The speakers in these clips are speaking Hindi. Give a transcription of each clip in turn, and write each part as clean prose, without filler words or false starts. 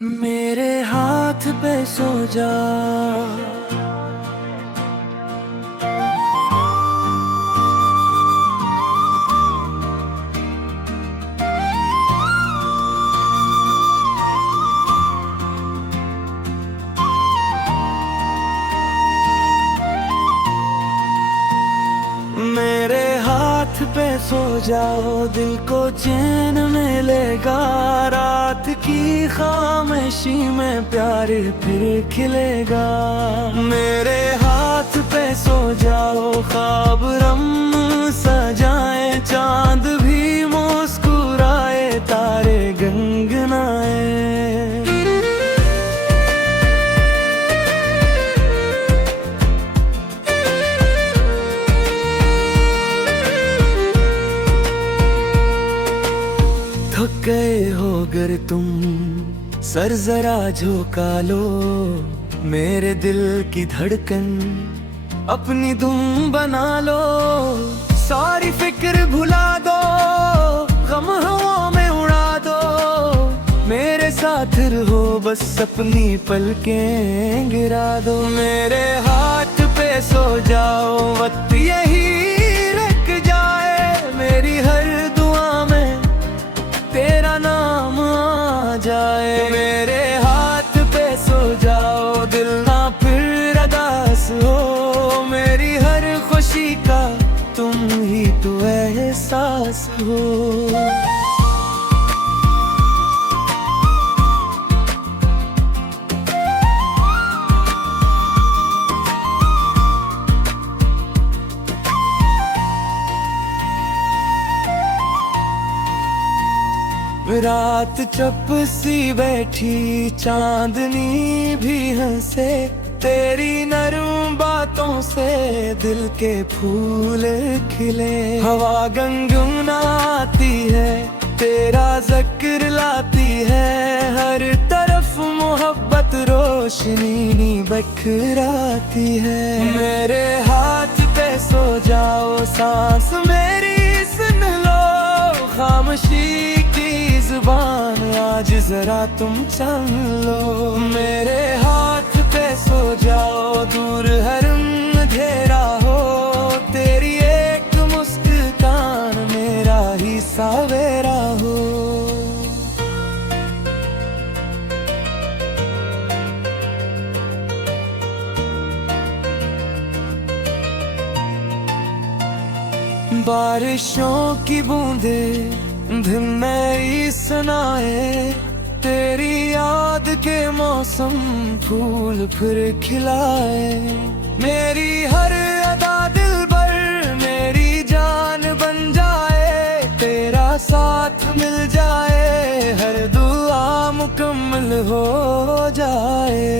मेरे हाथ पे सो जा। मेरे हाथ पे सो जाओ, दिल को चैन मिलेगा। रात की खामोशी में प्यार फिर खिलेगा। मेरे हाथ पे सो जाओ, ख्वाब रम सजाए, चांद भी मुस्कुराए, तारे गनगनाए। थक गए हो अगर तुम, सर जरा झुका लो। मेरे दिल की धड़कन अपनी धुन बना लो। सारी फिक्र भुला दो, गम हवा में उड़ा दो। मेरे साथ रहो, बस अपनी पलकें गिरा दो। मेरे हाथ पे सो जाओ, वक्त यही रुक जाए। मेरी हर दुआ में तेरा नाम आ जाए। मेरे हाथ पे सो जाओ, दिल ना फिर अदास हो। मेरी हर खुशी का तुम ही तो एहसास हो। रात चुप सी बैठी, चांदनी भी हंसे। तेरी नरम बातों से दिल के फूल खिले। हवा गुनगुनाती है, तेरा जिक्र लाती है। हर तरफ मोहब्बत रोशनी बखराती है। मेरे हाथ पे सो जाओ, सांस मेरी सुन लो। खामोशी की जुबान आज जरा तुम चल लो। मेरे हाथ पे सो जाओ, दूर हर अंधेरा हो। तेरी एक मुस्कान मेरा ही सवेरा हो। बारिशों की बूंदे दिन नई सुनाए। तेरी याद के मौसम फूल फिर खिलाए। मेरी हर अदा दिल भर मेरी जान बन जाए। तेरा साथ मिल जाए, हर दुआ मुकम्मल हो जाए।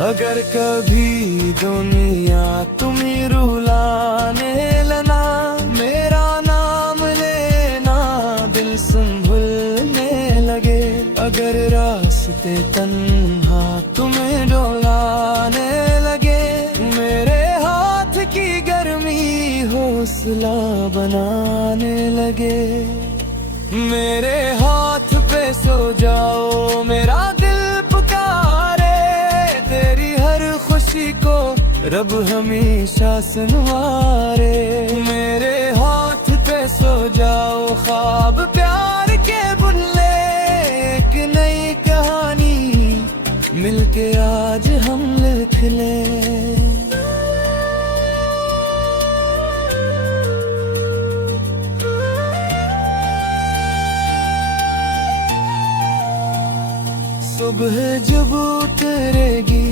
अगर कभी दुनिया तुम्हें रुलाने लना, मेरा नाम लेना दिल संभलने लगे। अगर रास्ते तन्हा तुम्हें डोलाने लगे, मेरे हाथ की गर्मी हौसला बनाने लगे। मेरे हाथ पे सो जाओ, मेरा दिल पुकारे। तेरी हर खुशी को रब हमेशा सुनवारे। मेरे हाथ पे सो जाओ, ख्वाब प्यार के बुन ले। एक नई कहानी मिलके आज हम लिख ले। सुबह जब उतरेगी,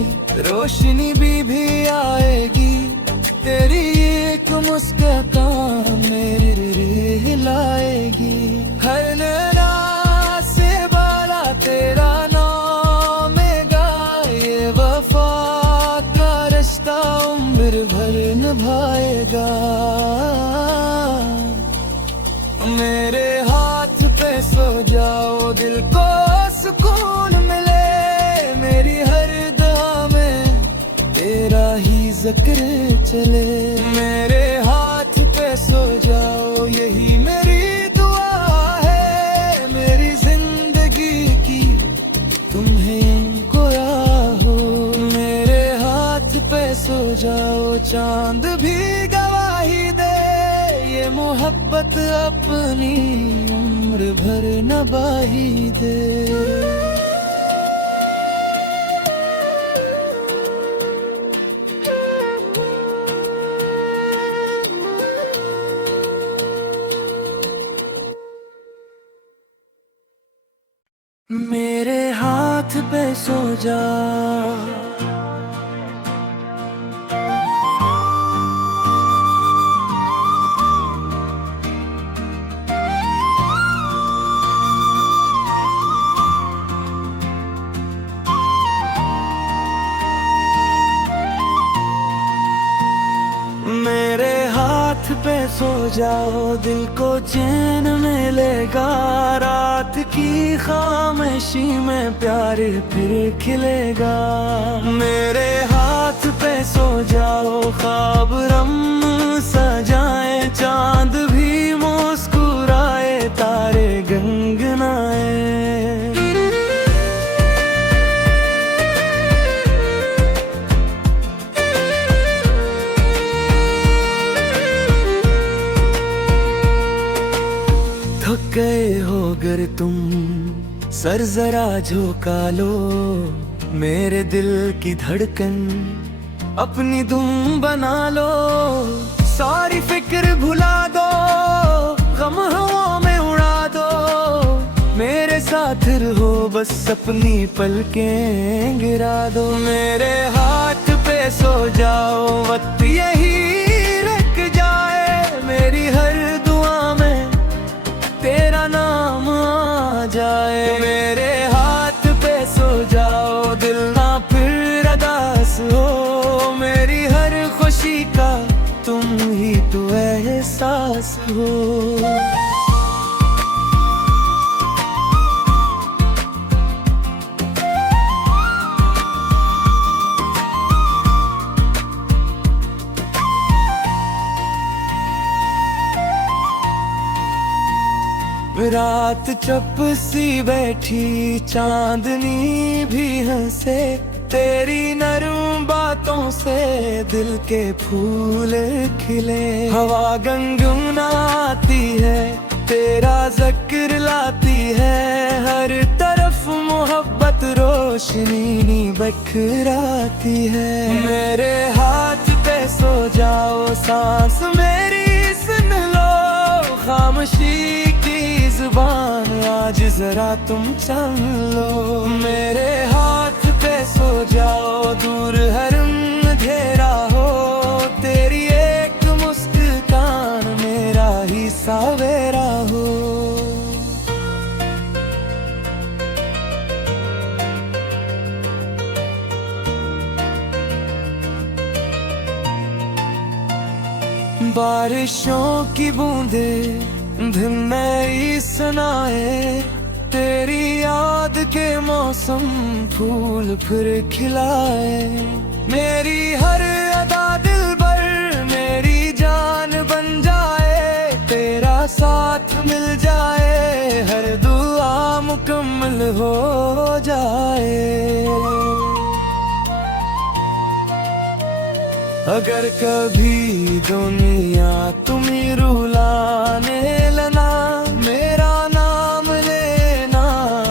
रोशनी भी आएगी। तेरी एक मुस्कान मेरे हिलाएगी। हर नैना से बाला तेरा नाम गाए। वफा का रिश्ता उम्र भर निभाएगा। मेरे हाथ पे सो जाओ, दिल को सुकून मिले। मेरी हर दुआ में तेरा ही जिक्र चले। मेरे हाथ पे सो जाओ, यही मेरी दुआ है। चांद भी गवाही दे, ये मोहब्बत अपनी उम्र भर निभाही दे। मेरे हाथ पे सो जा, मेरे हाथ पे सो जाओ, दिल को चैन मिलेगा। रात की खामोशी में प्यार फिर खिलेगा। मेरे हाथ पे सो जाओ, ख्वाब रम सजाए, चांद भी मुस्कुराए, तारे गनगनाए। थक गए हो अगर तुम, सर जरा झुका लो, मेरे दिल की धड़कन अपनी धुन बना लो। सारी फिक्र भुला दो, गम हवा में उड़ा दो, मेरे साथ रहो, बस अपनी पलकें गिरा दो। मेरे हाथ पे सो जाओ, वक्त यही रुक जाए, मेरी हर दुआ में तेरा नाम आ जाए। मेरे हाथ पे सो जाओ, दिल ना फिर अदास हो, मेरी हर खुशी का तुम ही तो एहसास हो। रात चुप सी बैठी, चांदनी भी हंसे, तेरी नरम बातों से दिल के फूल खिले। हवा गुनगुनाती है, तेरा जिक्र लाती है, हर तरफ मोहब्बत रोशनी बखराती है। मेरे हाथ पे सो जाओ, सांस मेरी सुन लो, खामोशी जुबान आज जरा तुम चल लो। मेरे हाथ पे सो जाओ, दूर हर अंधेरा हो, तेरी एक मुस्कान मेरा ही सवेरा हो। बारिशों की बूंदे दिन नई सुनाए, तेरी याद के मौसम फूल फिर खिलाए। मेरी हर अदा दिल भर मेरी जान बन जाए, तेरा साथ मिल जाए, हर दुआ मुकम्मल हो जाए। अगर कभी दुनिया तुम्हें रुलाने लना, मेरा नाम लेना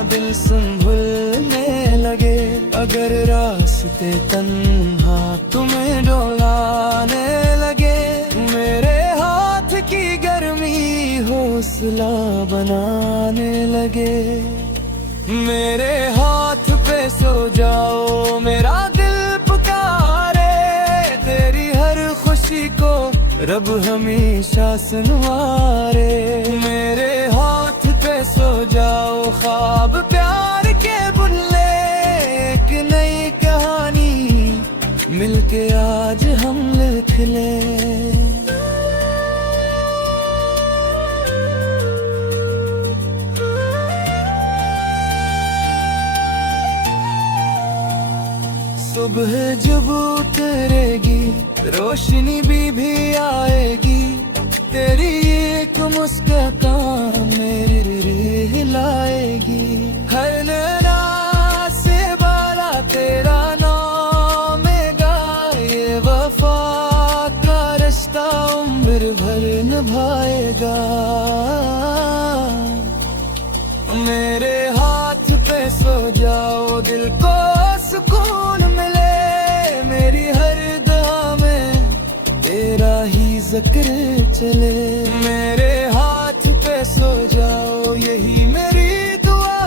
दिल संभलने लगे। अगर रास्ते तन्हा तुम्हें डोलाने लगे, मेरे हाथ की गर्मी हौसला बनाने लगे। मेरे हाथ पे सो जाओ, मेरा दिल पुकारे, तेरी हर खुशी को रब हमेशा सुनवारे। मेरे हाथ पे सो जाओ, ख्वाब प्यार के बुन ले, एक नई कहानी मिलके आज हम लिख ले। सुबह जब उतरेगी, रोशनी भी आएगी, तेरी एक मुस्कान मेरे हिलाएगी। हर नैना से बाला तेरा नाम गाए, वफा जिक्र चले। मेरे हाथ पे सो जाओ यही मेरी दुआ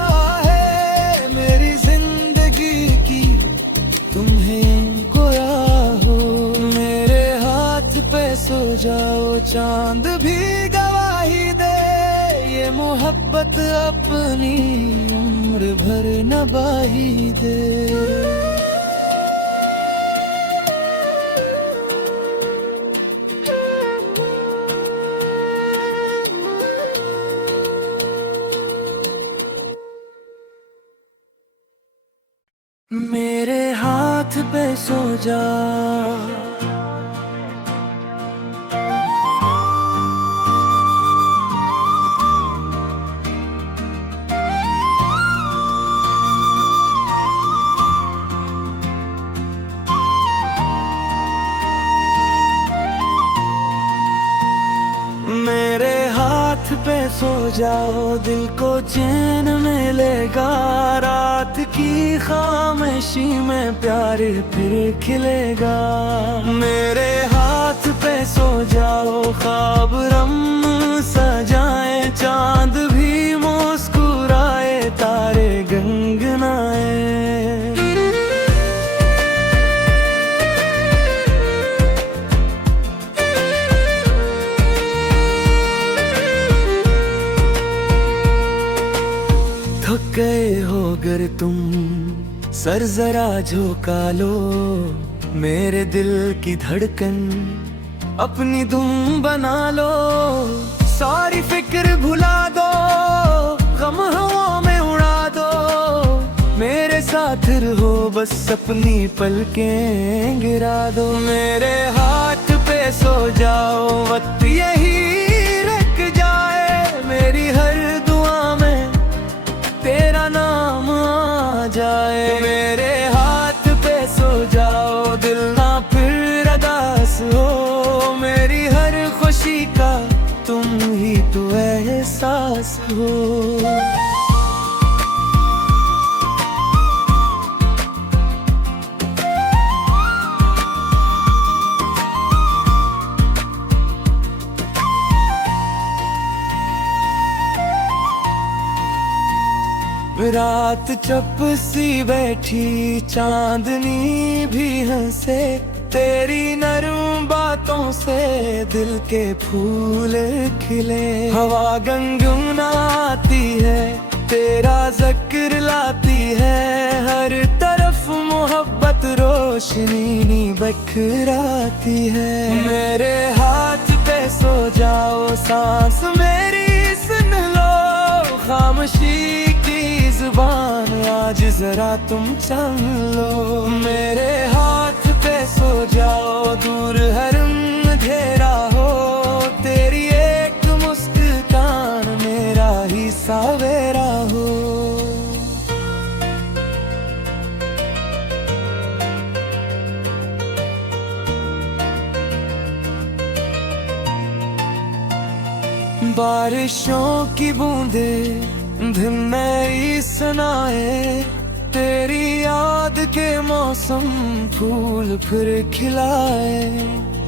है, मेरी जिंदगी की तुम्हें कोया हो। मेरे हाथ पे सो जाओ चांद भी गवाही दे, ये मोहब्बत अपनी उम्र भर नभाही दे। मेरे हाथ पे सो जा, मेरे हाथ पे सो जाओ, दिल को चैन मिलेगा। रात की खामोशी में प्यार फिर खिलेगा। मेरे हाथ पे सो जाओ, ख्वाब रम सजाए, चांद भी मुस्कुराए, तारे गनगनाए। थक गए हो अगर तुम, सर जरा झुका लो। मेरे दिल की धड़कन अपनी धुन बना लो। सारी फिक्र भुला दो, गम हवा में उड़ा दो। मेरे साथ रहो, बस अपनी पलकें गिरा दो। मेरे हाथ पे सो जाओ, वक्त यही रुक जाए। मेरी हर दुआ में तेरा नाम आ जाए। मेरे हाथ पे सो जाओ, दिल ना फिर अदास हो। मेरी हर खुशी का तुम ही तो एहसास हो। रात चुप सी बैठी, चांदनी भी हंसे। तेरी नरम बातों से दिल के फूल खिले। हवा गुनगुनाती है, तेरा जिक्र लाती है। हर तरफ मोहब्बत रोशनी बखराती है। मेरे हाथ पे सो जाओ, सांस मेरी सुन लो। खामोशी की जुबान आज जरा तुम चल लो। मेरे हाथ पे सो जाओ, दूर हर अंधेरा हो। तेरी एक मुस्कान मेरा ही सवेरा हो। बारिशों की बूंदे दिन नई सुनाए। तेरी याद के मौसम फूल फिर खिलाए।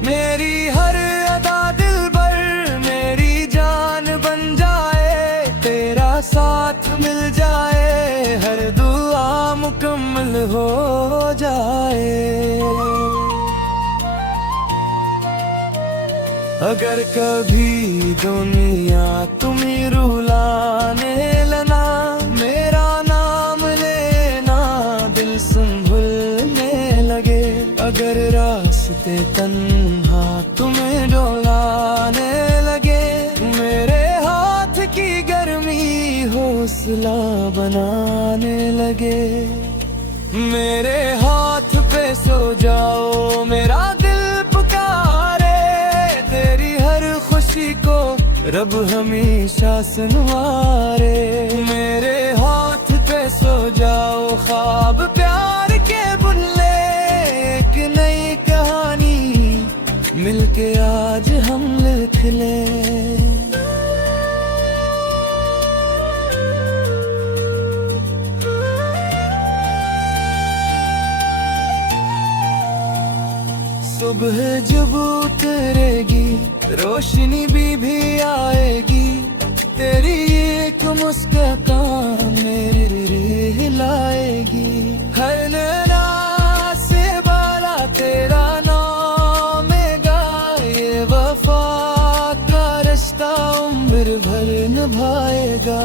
मेरी हर अदा दिल भर मेरी जान बन जाए। तेरा साथ मिल जाए, हर दुआ मुकम्मल हो जाए। अगर कभी दुनिया तुम्हें रुलाने लगा, मेरा नाम लेना दिल संभलने लगे। अगर रास्ते तन्हा तुम्हें डोलाने लगे, मेरे हाथ की गर्मी हौसला बनाने लगे। मेरे हाथ पे सो जाओ, मेरा दिल पुकारे। तेरी हर खुशी को रब हमेशा सुनवारे। मेरे हाथ पे सो जाओ, ख्वाब प्यार के बुनले। एक नई कहानी मिलके आज हम लिख लें। सुबह जब उतरेगी रोशनी भी आएगी, तेरी एक मुस्कान मेरे हिलाएगी। हर नैना से बाला तेरा नाम गा, ये वफा का रिश्ता उम्र भर निभाएगा।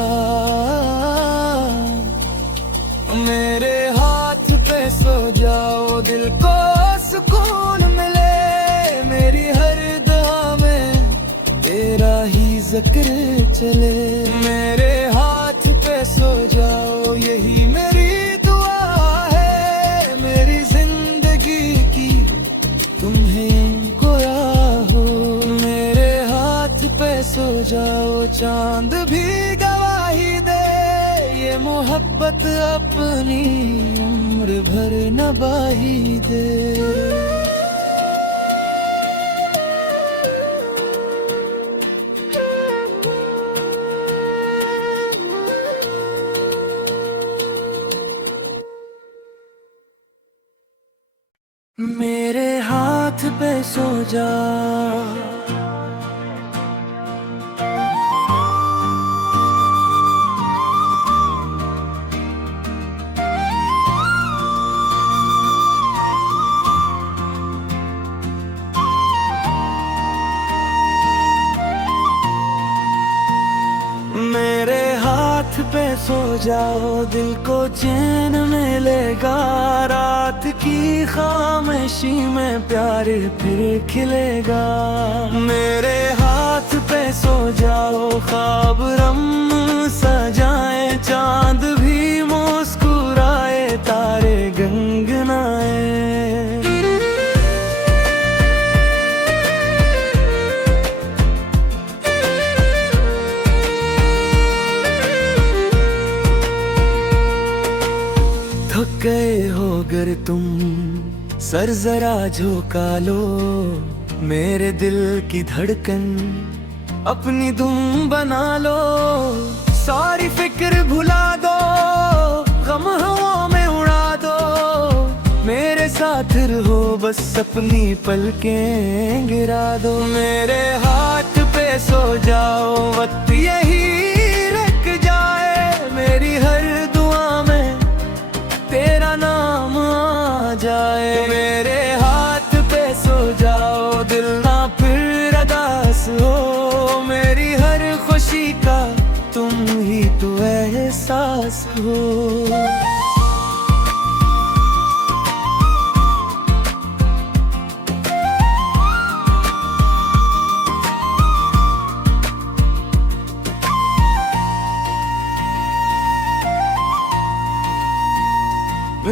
मेरे हाथ पे सो जाओ, दिल को सुकून मिले, मेरी हर दुआ में तेरा ही जिक्र चले। मेरे हाथ पे सो जाओ, यही मेरी दुआ है, मेरी जिंदगी की तुम्हें खोया हो। मेरे हाथ पे सो जाओ, चांद भी गवाही दे, ये मोहब्बत अपनी उम्र भर निभाही दे। मेरे हाथ पे सो जा, मेरे हाथ पे सो जाओ, दिल को चैन मिलेगा। रात की खामोशी में प्यार फिर खिलेगा। मेरे हाथ पे सो जाओ, ख्वाब रम सजाए, चांद भी मुस्कुराए, तारे गंगनाए। थक गए हो अगर तुम, सर जरा झुका लो, मेरे दिल की धड़कन अपनी धुन बना लो। सारी फिक्र भुला दो, गम हवा में उड़ा दो, मेरे साथ रहो, बस अपनी पलकें गिरा दो। मेरे हाथ पे सो जाओ, वक्त यही रुक जाए, मेरी हर दुआ में तेरा नाम आ जाए। मेरे हाथ पे सो जाओ, दिल ना फिर अदास हो, मेरी हर खुशी का तुम ही तो एहसास हो।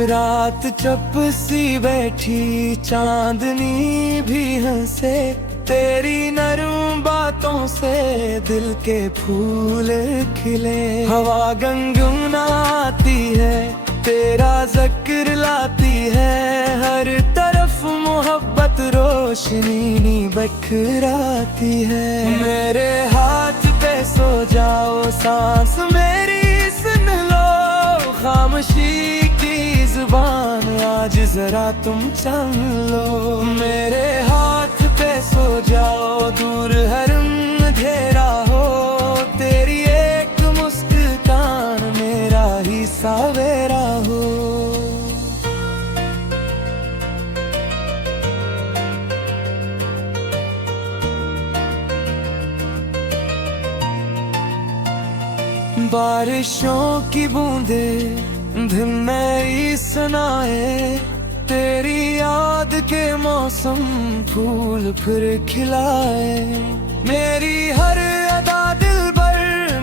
रात चुप सी बैठी, चांदनी भी हंसे, तेरी नरम बातों से दिल के फूल खिले। हवा गुनगुनाती है, तेरा जिक्र लाती है, हर तरफ मोहब्बत रोशनी बखराती है। मेरे हाथ पे सो जाओ, सांस मेरी सुन लो, खामोशी जुबान आज जरा तुम चल लो। मेरे हाथ पे सो जाओ, दूर हर अंधेरा हो, तेरी एक मुस्कान मेरा ही सवेरा हो। बारिशों की बूंदे धुन नई सुनाए, तेरी याद के मौसम फूल फिर खिलाए। मेरी हर अदा दिल भर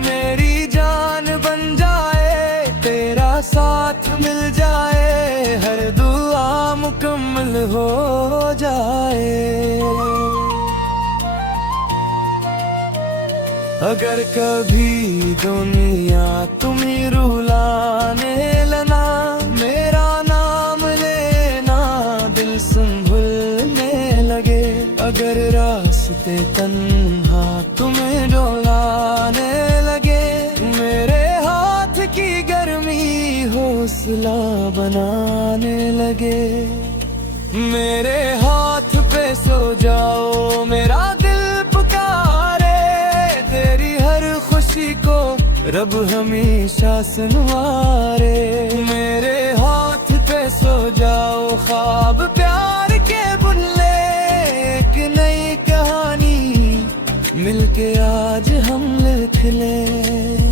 मेरी जान बन जाए, तेरा साथ मिल जाए, हर दुआ मुकम्मल हो जाए। अगर कभी दुनिया तुम्हें रुलाने लगा, मेरा नाम लेना दिल संभलने लगे। अगर रास्ते तन्हा तुम्हें डोलाने लगे, मेरे हाथ की गर्मी हौसला बनाने लगे। मेरे हाथ पे सो जाओ, मेरा दिल रब हमेशा सुनवारे। मेरे हाथ पे सो जाओ ख्वाब प्यार के बुन ले, एक नई कहानी मिलके आज हम लिख लें।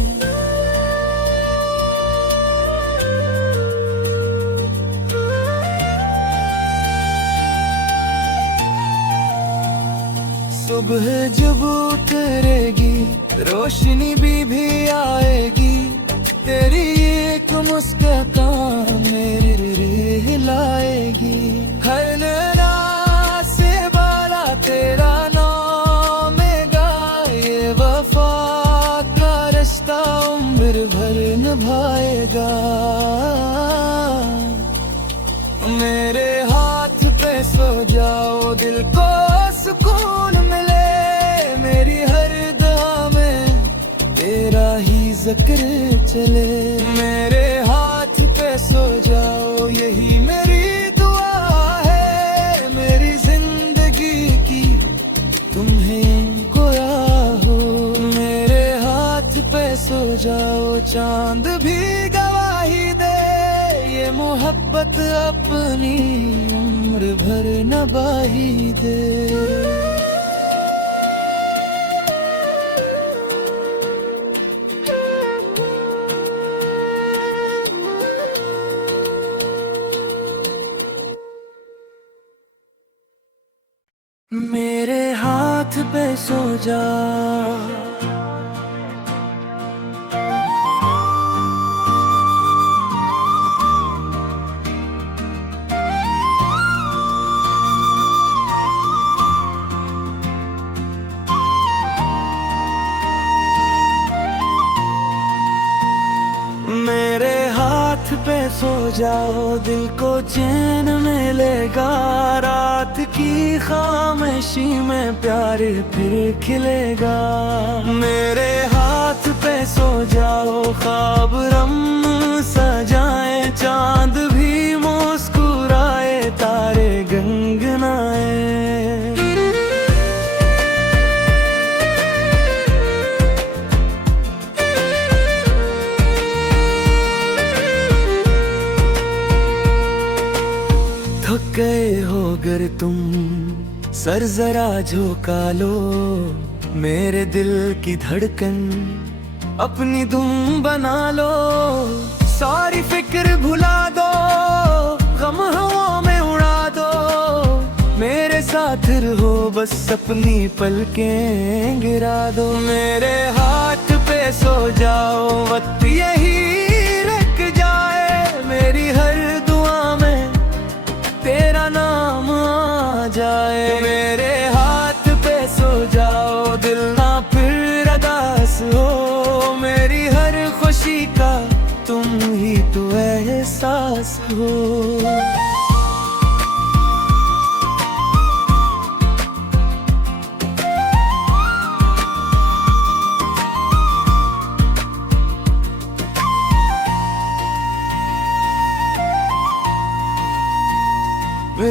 सुबह जब उतरेगी रोशनी भी आएगी, तेरी एक मुस्कान मेरे हिलाएगी। हर नैना से बाला तेरा नाम ये वफा का रिश्ता उम्र भर निभाएगा। मेरे हाथ पे सो जाओ दिल को सुकून मिले, मेरी हर दुआ में तेरा ही जिक्र चले। मेरे हाथ पे सो जाओ यही मेरी दुआ है, मेरी जिंदगी की तुम्हें कोया हो। मेरे हाथ पे सो जाओ चांद भी गवाही दे, ये मोहब्बत अपनी उम्र भर निभाही दे। मेरे हाथ पे सो जा, मेरे हाथ पे सो जाओ दिल को चैन मिलेगा। रात की खामोशी में प्यार फिर खिलेगा। मेरे हाथ पे सो जाओ ख्वाब रम सजाए, चांद भी मुस्कुराए तारे गनगनाए। थक गए हो अगर तुम सर जरा झुका लो, मेरे दिल की धड़कन अपनी धुन बना लो। सारी फिक्र भुला दो, गम हवा में उड़ा दो, मेरे साथ रहो बस अपनी पलकें गिरा दो। मेरे हाथ पे सो जाओ वक्त यही रुक जाए, मेरी हर दुआ में तेरा नाम आ जाए। मेरे हाथ पे सो जाओ दिल ना फिर अदास हो, मेरी हर खुशी का तुम ही तो एहसास हो।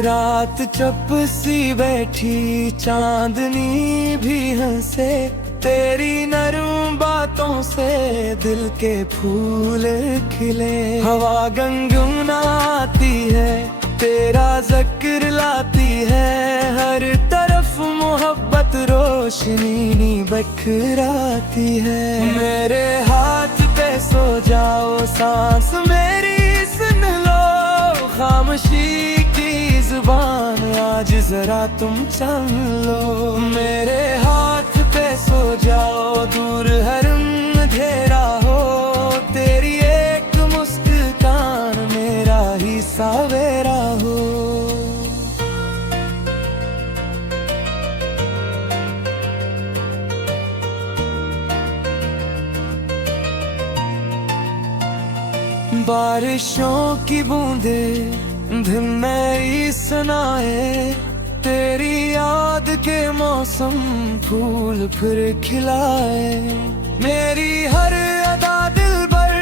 रात चुप सी बैठी चांदनी भी हंसे, तेरी नरम बातों से दिल के फूल खिले। हवा गुनगुनाती है तेरा जिक्र लाती है, हर तरफ मोहब्बत रोशनी बखराती है। मेरे हाथ पे सो जाओ सांस मेरी सुन लो, खामोशी जुबान आज जरा तुम चल लो। मेरे हाथ पे सो जाओ दूर हर अंधेरा हो, तेरी एक मुस्कान मेरा ही सवेरा हो। बारिशों की बूंदे धुन नई सुनाए, तेरी याद के मौसम फूल फिर खिलाए। मेरी हर अदा दिल भर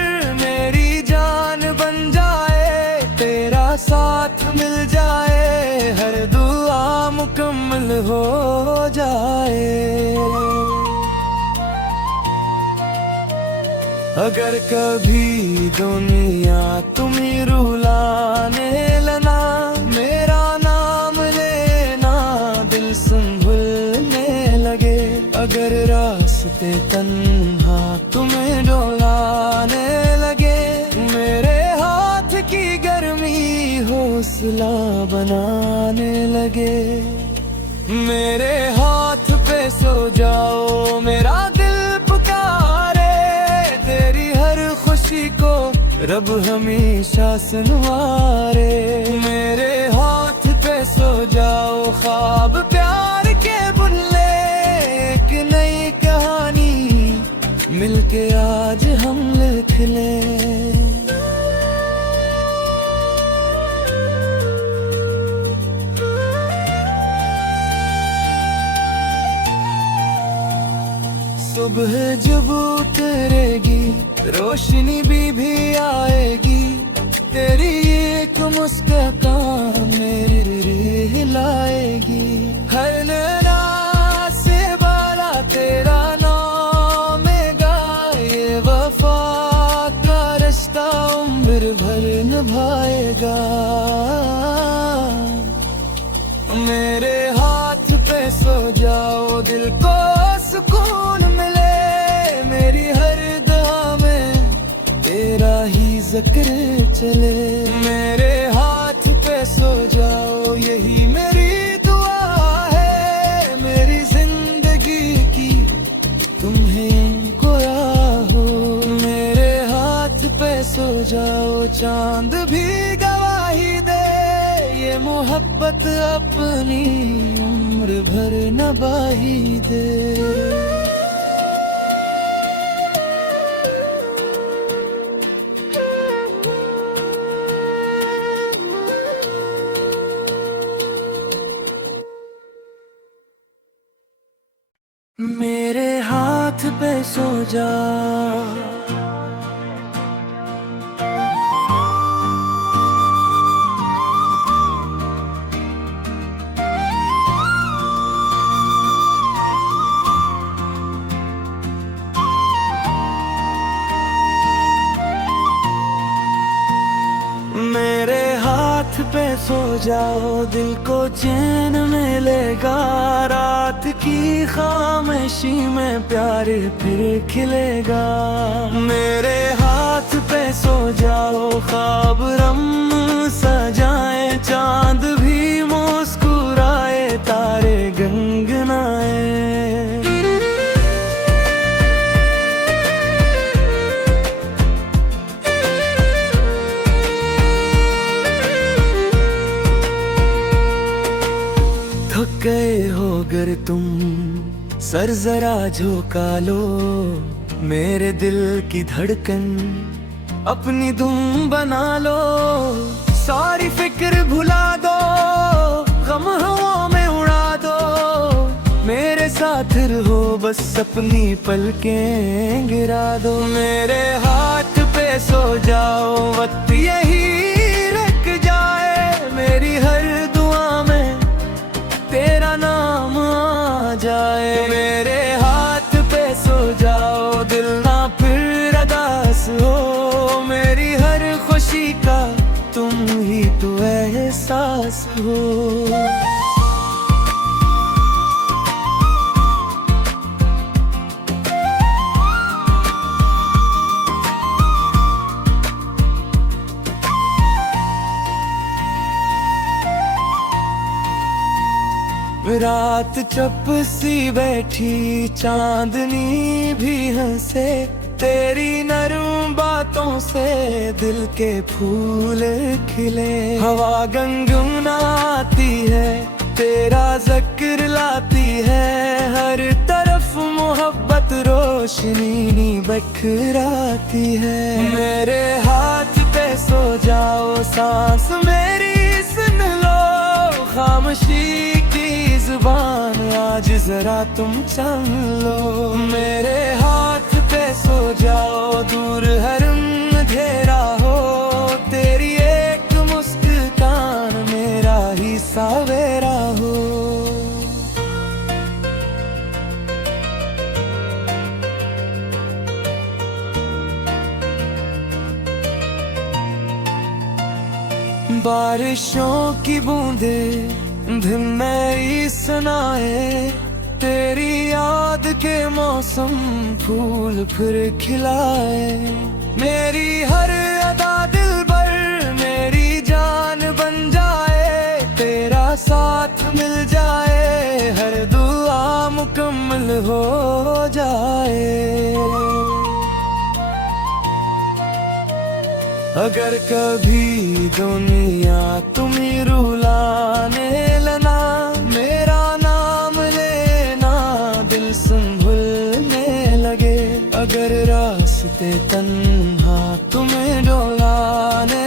मेरी जान बन जाए, तेरा साथ मिल जाए हर दुआ मुकम्मल हो जाए। अगर कभी दुनिया तुम्हें रुलाने लगा, मेरा नाम लेना दिल संभलने लगे। अगर रास्ते तन्हा तुम्हें डोलाने लगे, मेरे हाथ की गर्मी हौसला बनाने लगे। मेरे हाथ पे सो जाओ, मेरा दिल पुकारे, तेरी हर खुशी को रब हमेशा सुनवारे। मेरे हाथ पे सो जाओ, ख्वाब प्यार के बुन ले, एक नई कहानी मिलके आज हम लिख लें। सुबह जब उतरेगी, रोशनी भी आएगी, तेरी एक मुस्कान मेरे हिलाएगी। हर नैना से बाला तेरा नाम गाए, वफा का रिश्ता उम्र भर निभाएगा। मेरे हाथ पे सो जाओ, दिल को सुकून मिले, मेरी हर दुआ में तेरा ही जिक्र चले। मेरे हाथ पे सो जाओ, यही मेरी दुआ है, मेरी जिंदगी की तुम्हें कोया हो। मेरे हाथ पे सो जाओ, चांद भी गवाही दे, ये मोहब्बत अपनी उम्र भर निभाही दे। मेरे हाथ पे सो जा, मेरे हाथ पे सो जाओ, दिल को चैन मिलेगा। रात की खामोशी में प्यार फिर खिलेगा। मेरे हाथ पे सो जाओ, ख्वाब रम सजाए, चांद भी मुस्कुराए, तारे गनगनाए। थक गए हो अगर तुम, सर जरा झुका लो, मेरे दिल की धड़कन अपनी धुन बना लो। सारी फिक्र भुला दो, गम हवा में उड़ा दो, मेरे साथ रहो, बस अपनी पलकें गिरा दो। मेरे हाथ पे सो जाओ, वक्त यही रुक जाए, मेरी हर दुआ में तेरा नाम आ जाए। मेरे हाथ पे सो जाओ, दिल ना फिर अदास हो, मेरी हर खुशी का तुम ही तो एहसास हो। रात चुप सी बैठी, चांदनी भी हंसे, तेरी नरम बातों से दिल के फूल खिले। हवा गुनगुनाती है, तेरा जिक्र लाती है, हर तरफ मोहब्बत रोशनी बखराती है। मेरे हाथ पे सो जाओ, सांस मेरी सुन लो, खामोशी जुबान आज जरा तुम चल लो। मेरे हाथ पे सो जाओ, दूर हर अंधेरा हो, तेरी एक मुस्कान मेरा ही सवेरा हो। बारिशों की बूंदे धीमे सुनाए, तेरी याद के मौसम फूल फिर खिलाए। मेरी हर अदा दिल भर मेरी जान बन जाए, तेरा साथ मिल जाए, हर दुआ मुकम्मल हो जाए। अगर कभी दुनिया तुम्हें रुलाने लना, मेरा नाम लेना दिल संभलने लगे। अगर रास्ते तन्हा तुम्हें डोलाने